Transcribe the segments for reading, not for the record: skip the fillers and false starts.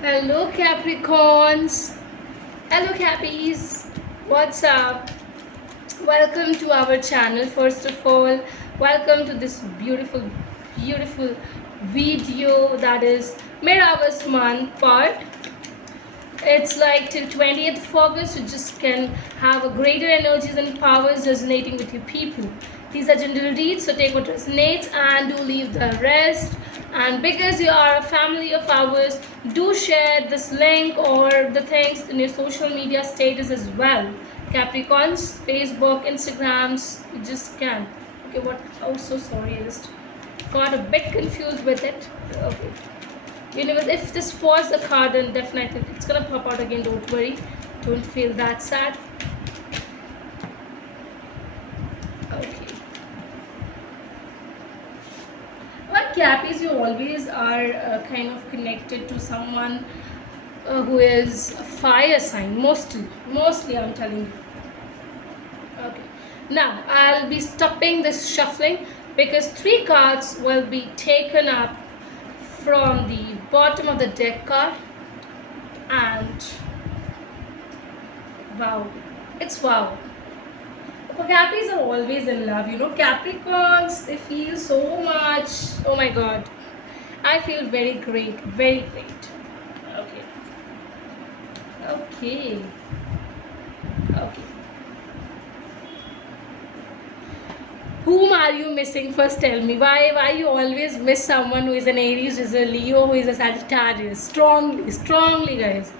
Hello, Capricorns. Hello, Cappies. What's up? Welcome to our channel. First of all, welcome to this beautiful video that is Mirawas month part. It's like till 20th of August, you just can have a greater energies and powers resonating with your people. These are general reads, so take what resonates and do leave the rest. And because you are a family of ours, do share this link or the things in your social media status as well. Capricorns, Facebook, Instagrams, you just can. Okay, what? Oh, so sorry, I just got a bit confused with it. Okay. Universe, if this was the card, then definitely it's gonna pop out again. Don't worry, don't feel that sad. Okay. Well, Cappies, you always are kind of connected to someone who is a fire sign, mostly I'm telling you. Okay. Now I'll be stopping this shuffling because 3 cards will be taken up from the bottom of the deck card, and wow, it's wow. Cappies are always in love, Capricorns, they feel so much. Oh my god, I feel very great, very great. Okay, okay, okay. Whom are you missing? First tell me. Why you always miss someone who is an Aries, who is a Leo, who is a Sagittarius? Strongly, guys.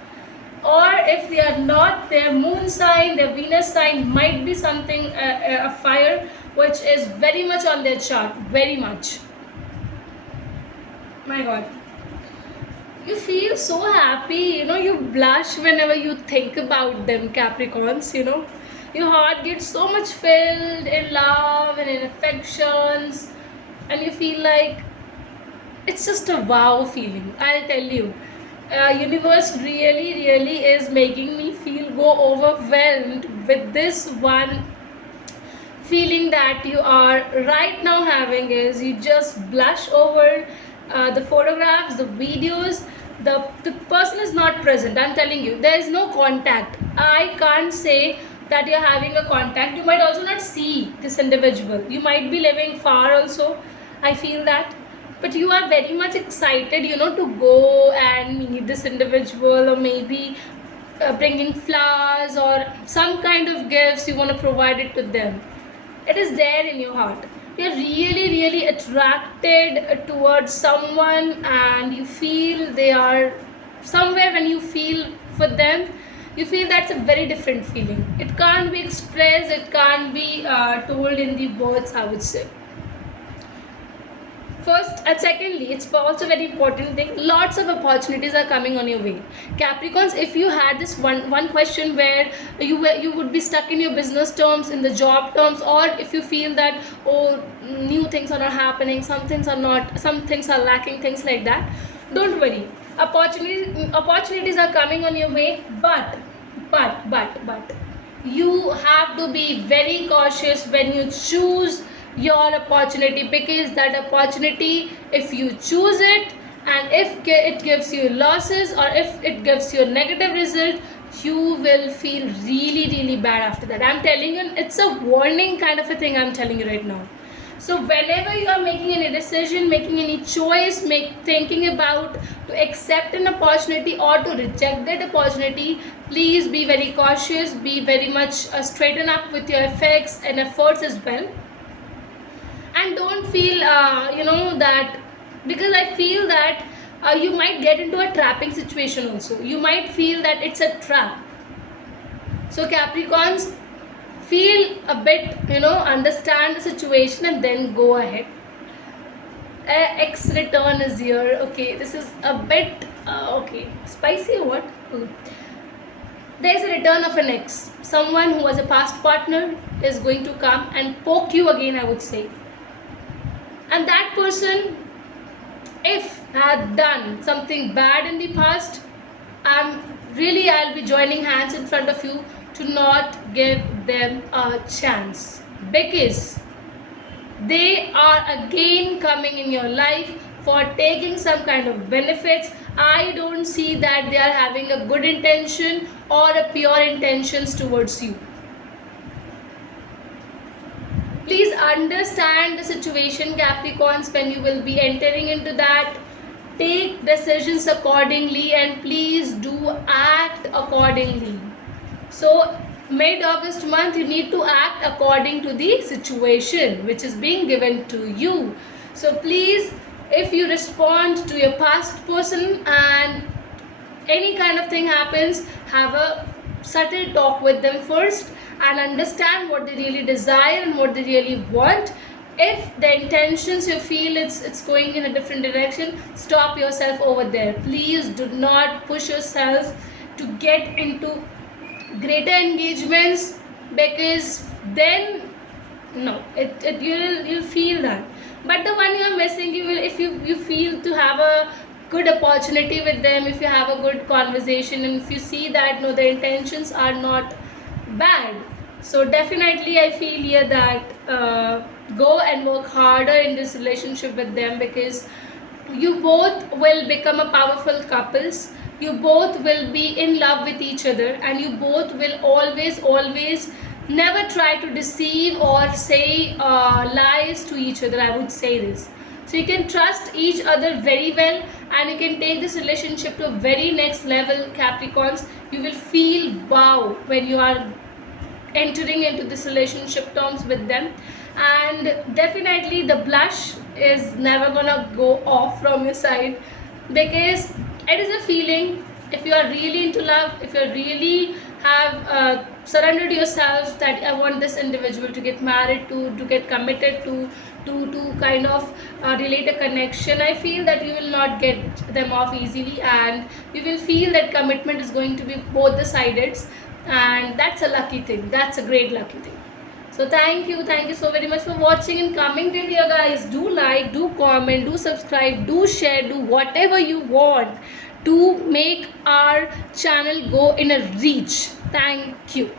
Or if they are not, their moon sign, their Venus sign might be something, a fire, which is very much on their chart. Very much. My god. You feel so happy, you blush whenever you think about them, Capricorns, Your heart gets so much filled in love and in affections, and you feel like it's just a wow feeling. I'll tell you. Universe really is making me go overwhelmed with this one feeling that you are right now having. Is you just blush over the photographs, the videos. The person is not present. I'm telling you, there is no contact. I can't say that you're having a contact. You might also not see this individual. You might be living far also. I feel that, but you are very much excited, to go and meet this individual, or maybe bringing flowers or some kind of gifts you want to provide it to them. It is there in your heart. You're really attracted towards someone, and you feel they are somewhere. When you feel for them, you feel that's a very different feeling. It can't be expressed, it can't be told in the words, I would say. First and secondly, it's also very important thing, lots of opportunities are coming on your way. Capricorns, if you had this one question where you would be stuck in your business terms, in the job terms, or if you feel that, oh, new things are not happening, some things are lacking, things like that, don't worry. Opportunities are coming on your way, but you have to be very cautious when you choose your opportunity, because that opportunity, if you choose it and if it gives you losses, or if it gives you a negative result, you will feel really bad after that. I'm telling you, it's a warning kind of a thing I'm telling you right now. So whenever you are making any decision, making any choice, thinking about to accept an opportunity or to reject that opportunity, please be very cautious, be very much straighten up with your effects and efforts as well. And don't feel that, because I feel that you might get into a trapping situation also. You might feel that it's a trap. So Capricorns, feel a bit, understand the situation and then go ahead. X return is here. Okay, this is a bit okay, spicy or what? There's a return of an ex. Someone who was a past partner is going to come and poke you again, I would say. And that person, if had done something bad in the past, I'll be joining hands in front of you to not give them a chance, because they are again coming in your life for taking some kind of benefits. I don't see that they are having a good intention or a pure intentions towards you. Please understand the situation, Capricorns, when you will be entering into that. Take decisions accordingly and please do act accordingly. So mid-August month, you need to act according to the situation which is being given to you. So please, if you respond to your past person and any kind of thing happens, have a subtle talk with them first and understand what they really desire and what they really want. If the intentions you feel it's going in a different direction, stop yourself over there. Please do not push yourself to get into greater engagements, because then no, you'll feel that. But the one you're missing, you will, if you feel to have a good opportunity with them, if you have a good conversation, and if you see that no, the intentions are not bad, so definitely I feel here that go and work harder in this relationship with them, because you both will become a powerful couples. You both will be in love with each other, and you both will always never try to deceive or say lies to each other, I would say this. So you can trust each other very well, and you can take this relationship to a very next level, Capricorns. You will feel wow when you are entering into this relationship terms with them. And definitely the blush is never gonna go off from your side, because it is a feeling. If you are really into love, if you really have surrendered yourself that I want this individual to get married to get committed to kind of relate a connection, I feel that you will not get them off easily, and you will feel that commitment is going to be both the sided, and that's a lucky thing. That's a great lucky thing. So thank you so very much for watching and coming till here, guys. Do like, do comment, do subscribe, do share, do whatever you want to make our channel go in a reach. Thank you.